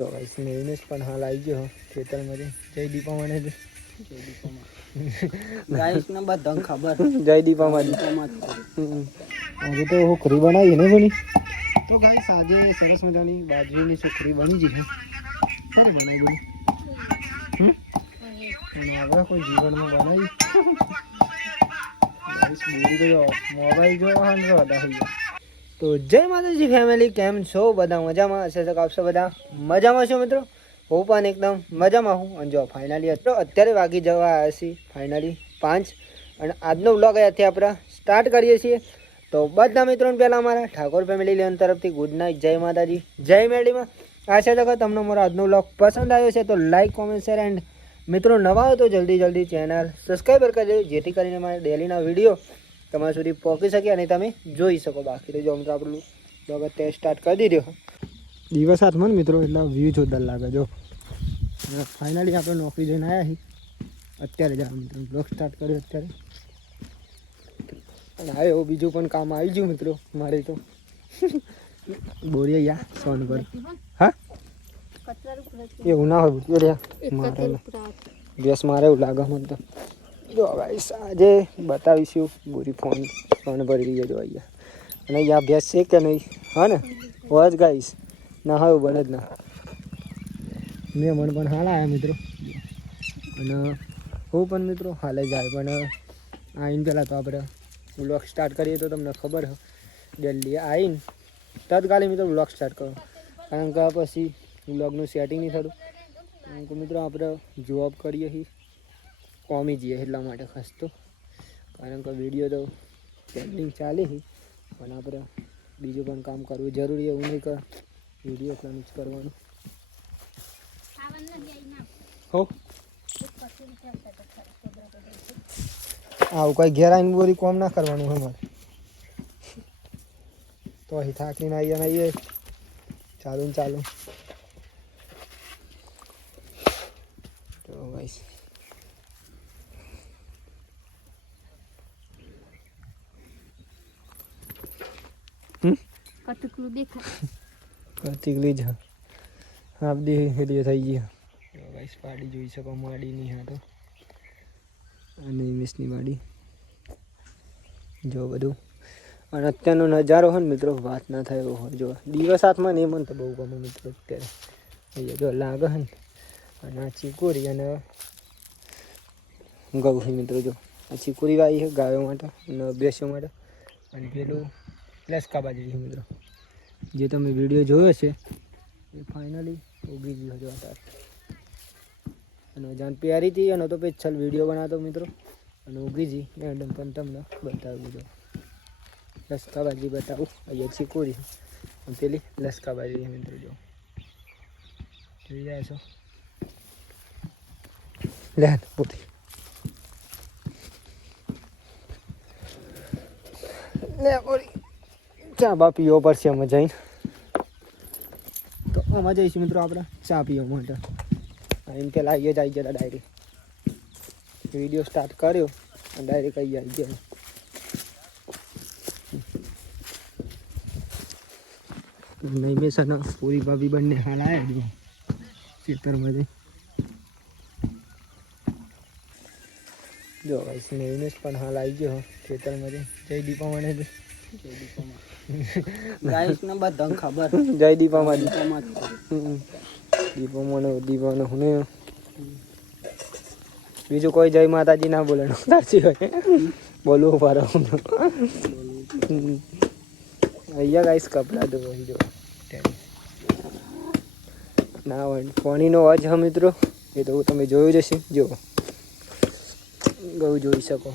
તો ગાઈસ નવીનેશ પણ હાલ આવી ગયો ખેતરમાંથી. જય દીપામાં ને ગાઈસ ને બધા ખબર જય દીપામાં આજે તો સુખરી બનાવી ને બની. તો ગાઈસ આજે સરસ મજાની બાજરીની સુખરી બની ગઈ. સારી બનાવી બની. હવે કોઈ જીવનમાં બનાવી ગાઈસ બોરી તો મોબાઈલ જોવા ને બધા થઈ ગયા. તો જય માતાજી ફેમિલી, કેમ છો બધા? મજામાં હશે તો આપશો બધા મજામાં છો મિત્રો? હું પણ એકદમ મજામાં હું. અને જો ફાઇનલી અત્યારે વાગી જવા આવ્યા છીએ ફાઇનલી 5 અને આજનો વ્લોગ અહીંયાથી આપણે સ્ટાર્ટ કરીએ છીએ. તો બધા મિત્રોને પહેલાં અમારા ઠાકોર ફેમિલી લેવન તરફથી ગુડ નાઇટ, જય માતાજી, જય મેરડીમાં. આશા છે કે તમને મારો આજનો વ્લોગ પસંદ આવ્યો છે તો લાઇક, કોમેન્ટ, શેર એન્ડ મિત્રો નવા હોય તો જલ્દી ચેનલ સબસ્ક્રાઈબર કરી દેજો, જેથી કરીને મારા ડેલીના વિડીયો તમારા સુધી પહોંચી શકે અને તમે જોઈ શકો. બાકી તો જો મિત્રો આપણું બ્લોગ અત્યારે સ્ટાર્ટ કરી દીધો. દિવસ હાથમાં મિત્રો એટલા વ્યૂ જોરદાર લાગે. જો ફાઇનલી આપણે નોકરી જઈને આવ્યા છીએ અત્યારે જ મિત્રો બ્લોગ સ્ટાર્ટ કર્યો અત્યારે. અને હા એવું બીજું પણ કામ આવી ગયું મિત્રો મારે તો. બોરીએ યા સોન પર હા એવું ના હોય મારે ગેસ મારે એવું લાગે મને તો. જો ગાઈસ આજે બતાવીશું બોરી ફોન ભરી દઈએ. જો અહીંયા અને અહીંયા અભ્યાસ છે કે નહીં? હા ને હોજ ગાઈસ ના હોય બને જ ના. મેં મને પણ હાલ આવ્યા મિત્રો અને હું પણ મિત્રો હાલે જાય પણ આવીને પહેલાં તો આપણે વ્લોગ સ્ટાર્ટ કરીએ તો તમને ખબર હોય જલ્દી આવીને તત્કાલી મિત્રો વ્લોગ સ્ટાર્ટ કરો, કારણ કે પછી વ્લોગનું સેટિંગ નહીં થતું. કારણ કે મિત્રો આપણે જોબ કરીએ છીએ, કોમી જઈએ એટલા માટે ખાસ તો. કારણ કે વિડીયો તો પેન્ડિંગ ચાલે છે પણ આપણે બીજું પણ કામ કરવું જરૂરી. એવું નહીં કે વિડીયો એટલાનું જ કરવાનું. હો આવું કંઈ ઘેર આવીને બોરી કોમ ના કરવાનું હોય મારે તો અહીં થાકીને આવીએ ચાલુ ને ચાલુ. તો ગાઈસ કતિકલી જ હા બધી હેલીઓ થઈ ગઈ. ગાઈસ પાડી જોઈ શકો માડીની. હા તો અને ઇમેજની વાડી જો બધું. અને અત્યારનો નજારો હોય ને મિત્રો વાત ના થાય એવો હોય. જો દિવસ હાથમાં ને મને તો બહુ ગમે મિત્રો. અત્યારે અહીંયા જો લાગે ને અને આ ચીકુરી અને ગૌ છે મિત્રો. જો આ ચીકુરી વાવી છે ગાયો માટે અને ભેંસો માટે. અને પેલું લસકા બાજરી છે મિત્રો. જે તમે વિડીયો જોયો છે એ ફાઇનલી ઉગી ગયો હતો અત્યારે. અને જાણ પ્યારી હતી એનો તો પેછલ વિડીયો બનાવતો મિત્રો અને ઉગી જી એડમ પણ તમને બતાવી દીધો. લસકા બાજરી બતાવું. અહીંયા ચીકુરી અને પેલી લસકા બાજરી મિત્રો. જો જોઈ રહ્યા છો લે પૂરી લે પૂરી ચા બા પીવો પડશે અમે જઈને. તો આમાં જઈશું મિત્રો આપણે ચા પીવા માટે. એમ પેલા આવીએ જ આવી ગયા ડાયરેક્ટ વિડીયો સ્ટાર્ટ કર્યો અને ડાયરેક્ટ આવી ગયા. નહીં સર પૂરી ભાભી બંને હાલ આવ્યા ખેતરમાંથી. જો ભાઈ નવીનેશ પણ હાલ આવી ગયો ખેતરમાંથી. જય દીપામાં ને ગાઈસ ને બધા ખબર જય દીપામાં દીપાનો હું બીજું કોઈ જય માતાજી ના બોલે સાચી હોય બોલવું પારો. અહીંયા ગાઈસ કપડા ધોઈ જો ના હોય પાણીનો અવાજ હા મિત્રો એ તો તમે જોયું જશે. જો ગૌ જોઈ શકો.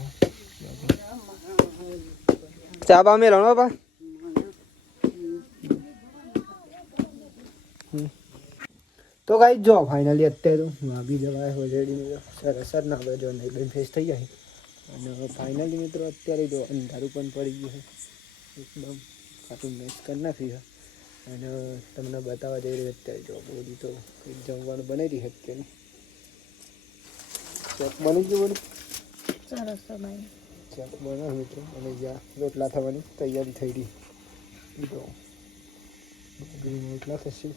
ચા બા મેં રણો બા તો ગાઈ જો ફાઇનલી અત્યારે તો વાગી જવાય ઓલરેડી સરસ જ ના આપણે જો નહીં ફેસ થઈ જાય. અને ફાઇનલી મિત્રો અત્યારે જો અંધારું પણ પડી ગયું છે એકદમ ખાટું મેચ કરી નાખ્યું છે. અને તમને બતાવવા જઈ રહ્યું અત્યારે જો બોલી તો કંઈક જમવાનું બનાવી રહી અત્યારે. ચેક બની ગયું બોલું ચેક બનાવ મિત્રો. અને જ્યાં રોટલા થવાની તૈયારી થઈ રહી તો રોટલા થશે.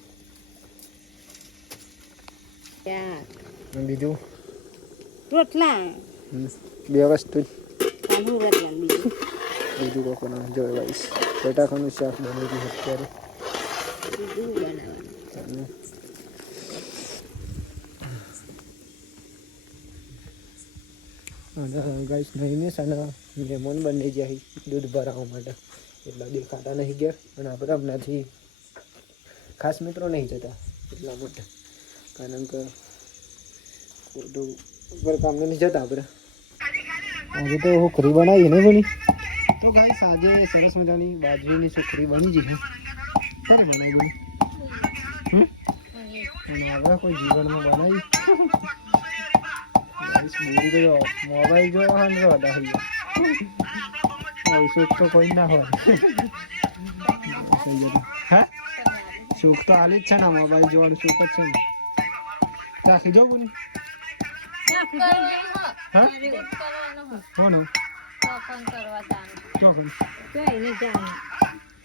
અને બીજું રોટલા બે વસ્તુ જ. આલુ રોટલા બીજું બીજું કોઈ પણ જો ગાઈસ બટાકાનું શાક બની રહ્યું અત્યારે. બીજું બનાવવાનું. અને ગાઈસ નહીં અને મહેમાન બની જાય દૂધ ભરાવવા માટે એટલા દેખાતા નહીં ગયા. અને આપણે હમણાંથી ખાસ મિત્રો નહીં જતા એટલા માટે, કારણ કે ખોટું ઉપર કામને નહીં જતા આપણે. આજે તો સુખરી બનાવી ને બની. તો ગાઈસ આજે સરસ મજાની બાજરીની સુખરી બની જશે. ક્યારે બનાવી બની? અને હવે કોઈ જીવનમાં બનાવી મોબાઈલ જોવા ને બધા થઈ ગયા. સુખ તો કોઈ ના હોય. હા સુખ તો હાલી જ છે ને, મોબાઈલ જોવાનું સુખ જ છે ને. રાખી જો બોલી હા હો ને ચોકન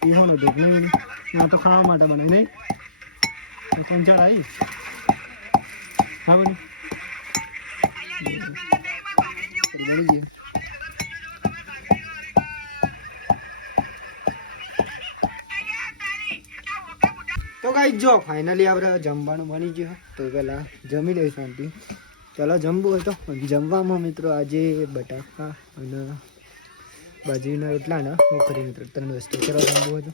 એ હો ને ભેગી ના તો ખાવા માટે બનાવી નહીં તો કોણ ચડાવી હા બોલી બની ગયું. તો ગાઈસ જો ફાઇનલી આપણે જમવાનું બની ગયું. તો પહેલાં જમી લઈશું શાંતિ. ચાલો જમવું હોય તો જમવામાં મિત્રો આજે બટાકા અને બાજરીના રોટલા ને ઉખરી મિત્રો 3 વસ્તુ. ચાલો જમવું હોય તો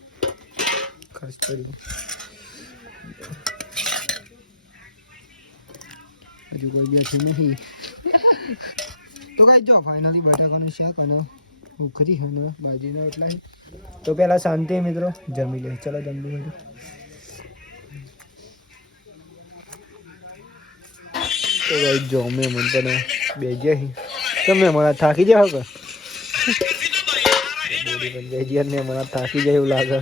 ખાસ કર્યું. બીજું કોઈ બેઠું નહીં. તો ગાઈસ જો ફાઇનલી બટાકાનું શાક અને ઉખરી અને બાજરીના રોટલા. તો પહેલાં શાંતિ મિત્રો જમી લે. ચાલો જમવું હોય તો તો ગાઈસ જો અમે મન પણ બે ગયા તમે મને થાકી જાવ કે બોડી બન જાય યાર ને મને થાકી જાય એવું લાગે.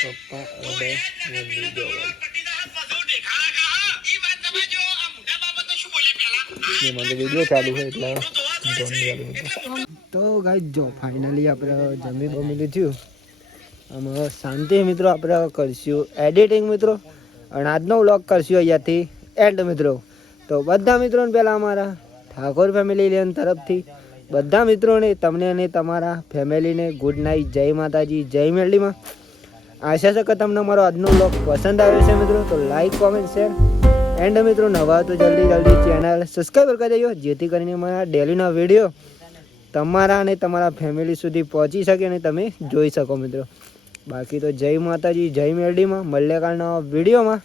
પપ્પા અને મમ્મી જો ये मतलब वीडियो चालू है એટલે તો ગાઈસ જો ફાઇનલી આપણે જમી બમી લીધું. આમાં શાંતિ મિત્રો આપણે કરશું એડિટિંગ મિત્રો, અને આજનો વ્લોગ કરશું અહીંયાથી એન્ડ મિત્રો. તો બધા મિત્રોને પહેલાં અમારા ઠાકોર ફેમિલી લેન તરફથી બધા મિત્રોને તમને અને તમારા ફેમિલીને ગુડ નાઇટ, જય માતાજી, જય મેરડીમાં. આશા છે કે તમને અમારો આજનો વ્લોગ પસંદ આવ્યો છે મિત્રો. તો લાઈક કોમેન્ટ શેર એન્ડ મિત્રો નવા તો જલ્દી ચેનલ સબસ્ક્રાઈબ કરી દેજો, જેથી કરીને મારા ડેલીના વિડીયો તમારા અને તમારા ફેમિલી સુધી પહોંચી શકે અને તમે જોઈ શકો મિત્રો. બાકી તો જય માતાજી, જય મેરડીમાં. મળીએ કાલ નવા વિડીયોમાં,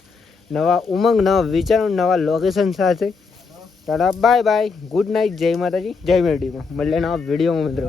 નવા ઉમંગ, નવા વિચારો, નવા લોકેશન સાથે. Tata bye bye, good night, જય માતાજી, જય મેરડીમાં. મળીએ નવા વિડીયોમાં મિત્રો.